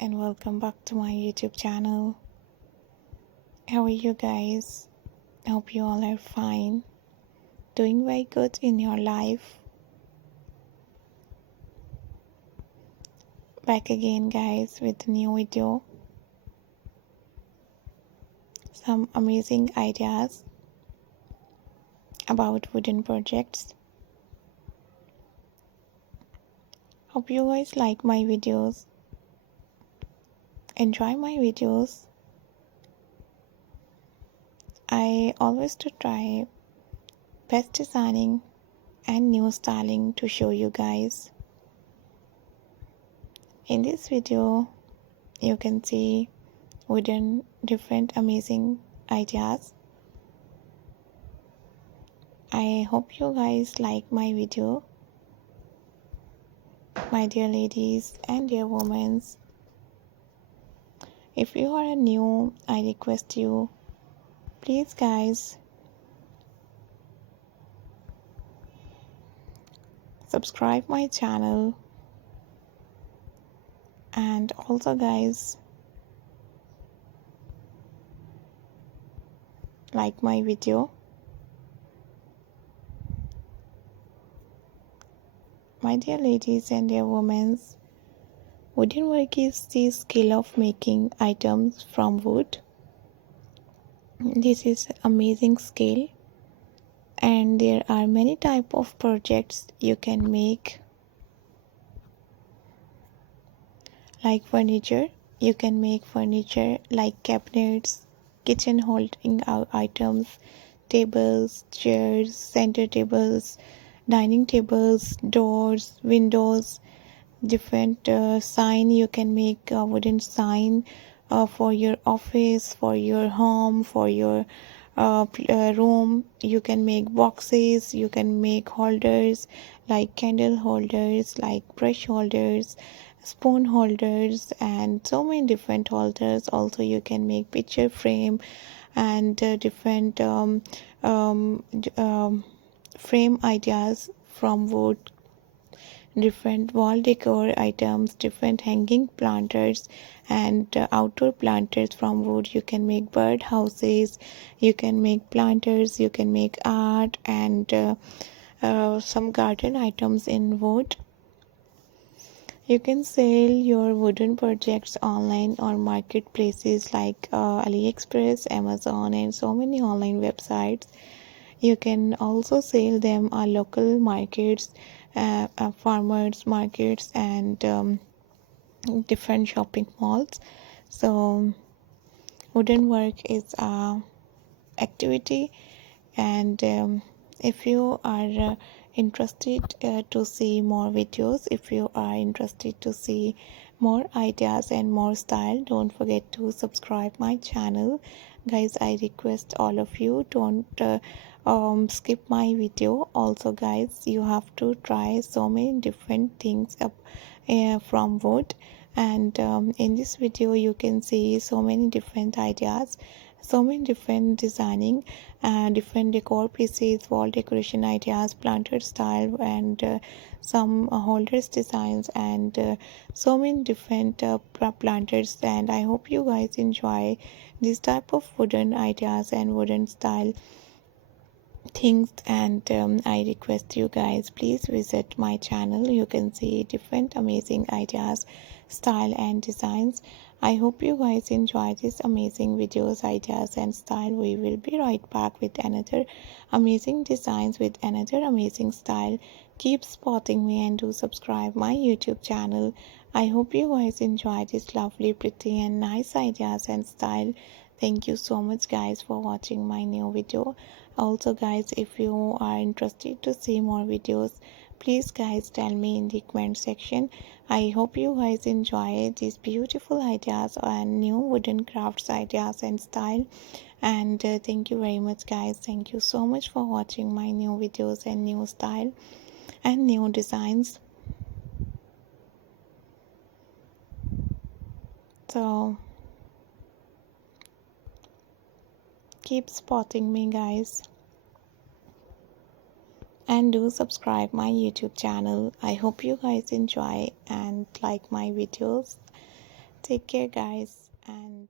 and welcome back to my YouTube channel. How are you guys? Hope you all are fine, doing very good in your life. Back again guys with a new video, some amazing ideas about wooden projects. Hope you guys like my videos, enjoy my videos. I always to try best designing and new styling to show you guys. In this video you can see wooden different amazing ideas. I hope you guys like my video, my dear ladies and dear women. If you are new, I request you, please guys, subscribe my channel, and also guys, like my video. My dear ladies and dear women, wooden work is the skill of making items from wood. This is amazing skill, and there are many type of projects you can make, like furniture. You can make furniture like cabinets, kitchen holding items, tables, chairs, center tables, dining tables, doors, windows, different sign. You can make a wooden sign for your office, for your home, for your room. You can make boxes, you can make holders like candle holders, like brush holders, spoon holders, and so many different holders. Also you can make picture frame and different frame ideas from wood, different wall decor items, different hanging planters, and outdoor planters from wood. You can make bird houses, you can make planters, you can make art, and some garden items in wood. You can sell your wooden projects online or marketplaces like AliExpress, Amazon, and so many online websites. You can also sell them at local markets, farmers markets, and different shopping malls. So wooden work is a activity, and if you are interested to see more videos, if you are interested to see more ideas and more style, don't forget to subscribe my channel guys. I request all of you, don't skip my video. Also guys, you have to try so many different things up from wood, and in this video you can see so many different ideas, so many different designing, different decor pieces, wall decoration ideas, planter style, and some holders designs, and so many different planters. And I hope you guys enjoy this type of wooden ideas and wooden style things. And I request you guys, please visit my channel. You can see different amazing ideas, style, and designs. I hope you guys enjoy these amazing videos, ideas, and style. We will be right back with another amazing designs, with another amazing style. Keep spotting me and do subscribe my YouTube channel. I hope you guys enjoy this lovely, pretty, and nice ideas and style. Thank you so much guys for watching my new video. Also guys, if you are interested to see more videos, please guys tell me in the comment section. I hope you guys enjoy these beautiful ideas and new wooden crafts ideas and style. And thank you very much guys. Thank you so much for watching my new videos and new style and new designs. So keep spotting me guys, and do subscribe my YouTube channel. I hope you guys enjoy and like my videos. Take care, guys, and